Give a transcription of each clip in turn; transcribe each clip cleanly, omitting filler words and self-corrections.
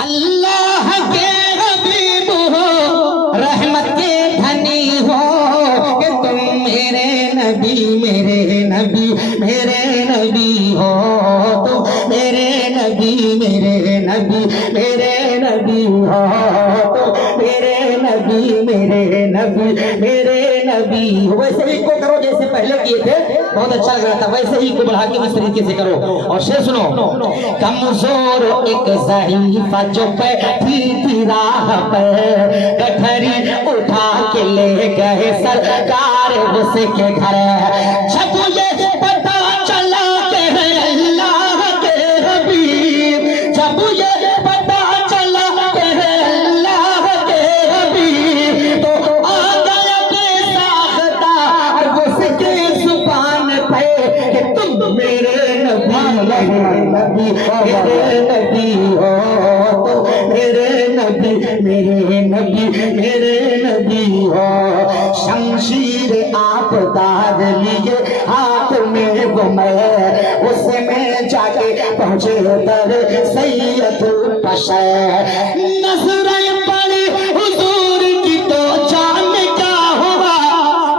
اللہ کے حبیب ہو رحمت کے دھنی ہو کہ تم میرے نبی میرے نبی میرے نبی ہو تم میرے نبی میرے نبی میرے نبی ہو تم میرے نبی میرے نبی میرے نبی ہو. ویسے ہی کو کرو جیسے پہلے کیے تھے, بہت اچھا لگ رہا تھا. ویسے ہی کو بڑھا کے اس طریقے سے کرو. اور شعر سنو. کمزور ایک ضعیفہ جو بیٹھی تھی راہ پر, گٹھری اٹھا کے لے گئے سرکار اس کے گھر. جب یہ پتا چلا کہ ہے اللہ کے حبیب, جب یہ پتا چلا کہ ہے اللہ کے حبیب, تو آ گیا بے ساختہ اس کے زبان پہ کہ تم میرے نبی میرے نبی میرے نبی ہو تو میرے نبی میرے نبی میرے نبی ہو. شمشیر آپ داد لیے ہاتھ میں وہ میں, اس میں جا کے پہنچے در سید البشر. نظریں پڑی حضور کی تو جان کیا ہوا,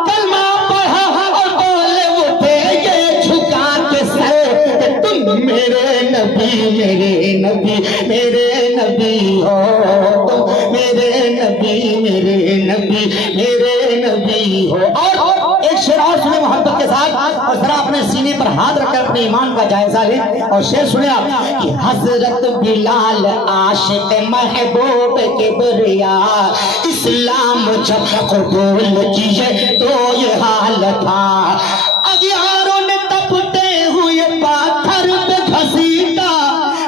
کلمہ پڑھا اور بولے اٹھے یہ جھکا کے سر کہ تم میرے نبی میرے نبی میرے نبی ہو تم میرے نبی میرے نبی میرے نبی ہو. اور ایک شعر اور سنیں محبت کے ساتھ, اور ذرا اپنے سینے پر ہاتھ رکھ کر اپنے ایمان کا جائزہ لیں. اور شعر سنیں آپ کہ حضرت بلال عاشق محبوب کبریا, اسلام جب قبول کیے تو یہ حال تھا. اغیاروں نے تپتے ہوئے پاتھر پہ گھسیٹا,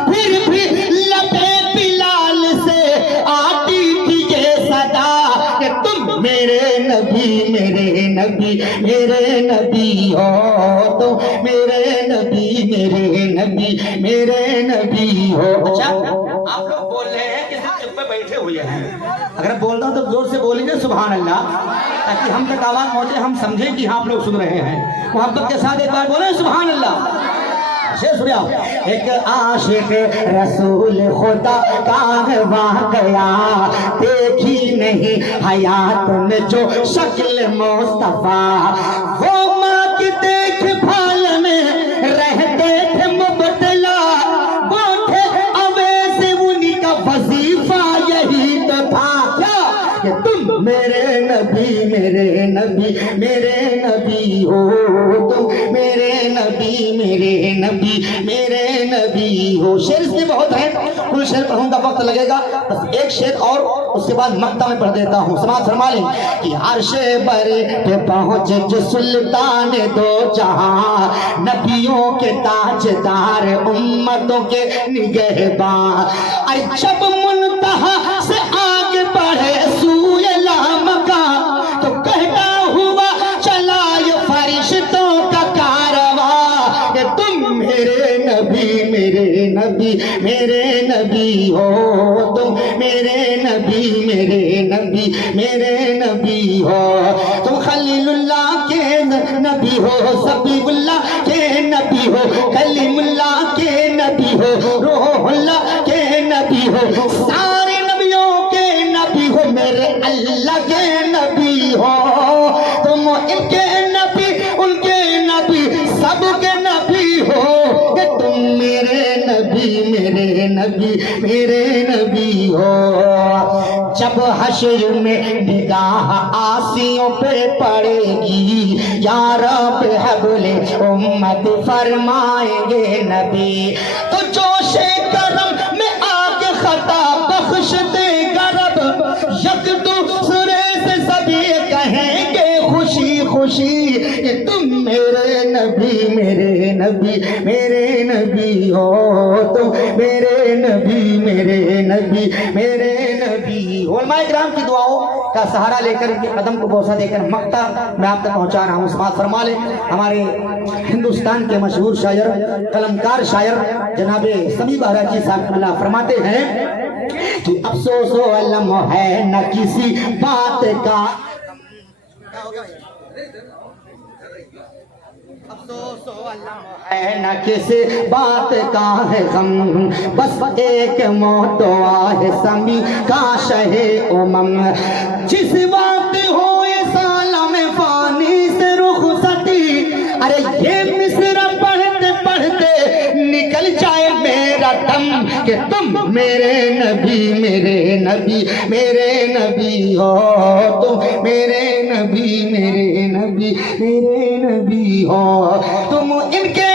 پھر بھی لبے بلال سے آتی تھی یہ صدا کہ تم میرے نبی میرے نبی میرے نبی ہو تو میرے نبی میرے نبی میرے نبی ہو. اچھا آپ لوگ بول رہے ہیں کہ صرف چپ پہ بیٹھے ہوئے ہیں, اگر بول رہا ہوں تو زور سے بولیں گے سبحان اللہ, تاکہ ہم تک آواز پہنچے, ہم سمجھیں کہ آپ لوگ سن رہے ہیں. محبت کے ساتھ ایک بار بولیں سبحان اللہ. ایک عاشق رسول خدا کہاں گیا, دیکھی نہیں حیات میں جو شکل مصطفیٰ, وہ ماں کی دیکھ بھال میں رہتے تھے مبتلا, وہ تھے اویس انہی کا وظیفہ یہی تو تھا کیا کہ تم میرے نبی میرے نبی میرے نبی ہو تم میرے نبی میرے نبی میرے نبی ہو. شعر اس میں بہت ہے, کل شعر پڑھوں گا وقت لگے گا, بس ایک شعر اور اس کے بعد مقطع میں پڑھ دیتا ہوں. سماعت فرما لیں کہ عرش بر پہ پہنچے جو سلطان دو جہاں, نبیوں کے تاجدار امتوں کے نگہباں, جب منتہا سے آگے بڑھے سوئے لامکاں تو کہتا ہوا چلا یہ فرشتوں کا کارواں کہ تم میرے نبی میرے نبی میرے نبی ہو تم میرے نبی میرے نبی میرے نبی ہو. تم خلیل اللہ کے نبی ہو, صفی اللہ کے نبی ہو, کلیم اللہ کے نبی ہو, روح اللہ کے نبی ہو, سارے نبیوں کے نبی ہو, میرے اللہ کے نبی ہو. تم ان کے نبی ان کے نبی سب کے نبی ہو کہ تم میرے نبی میرے نبی میرے نبی ہو. جب حشر میں نگاہ آسیوں پہ پڑے گی, یا رب حبل امت فرمائیں گے نبی, تو جوش کرم میں آگے خطا بخش دے گا رب, یک دوسرے سے سبھی کہیں گے خوشی خوشی کہ تم میرے نبی میرے نبی میرے نبی ہو تم میرے نبی میرے نبی میرے نبی ہو. علماء کرام کی دعاؤں کا سہارا لے کر کے قدم کو بوسہ دے کر مقطع میں آپ تک پہنچا رہا ہوں. سماعت فرما لیں. ہمارے ہندوستان کے مشہور شاعر قلمکار شاعر جناب سمیع بہرائچی صاحب اللہ فرماتے ہیں کہ افسوس و علم ہے نہ کسی بات کا, ہے نہ کسی بات کا ہے غم، بس ایک موت آہ سمی کا شہ امم، جس وقت ہوئے سالم فانی سے رخصتی، ارے یہ مصر پڑھتے پڑھتے نکل جائے میرا دم، کہ تم میرے نبی میرے نبی میرے نبی ہو، تم میرے نبی میرے نبی میرے نبی ہو، تم ان کے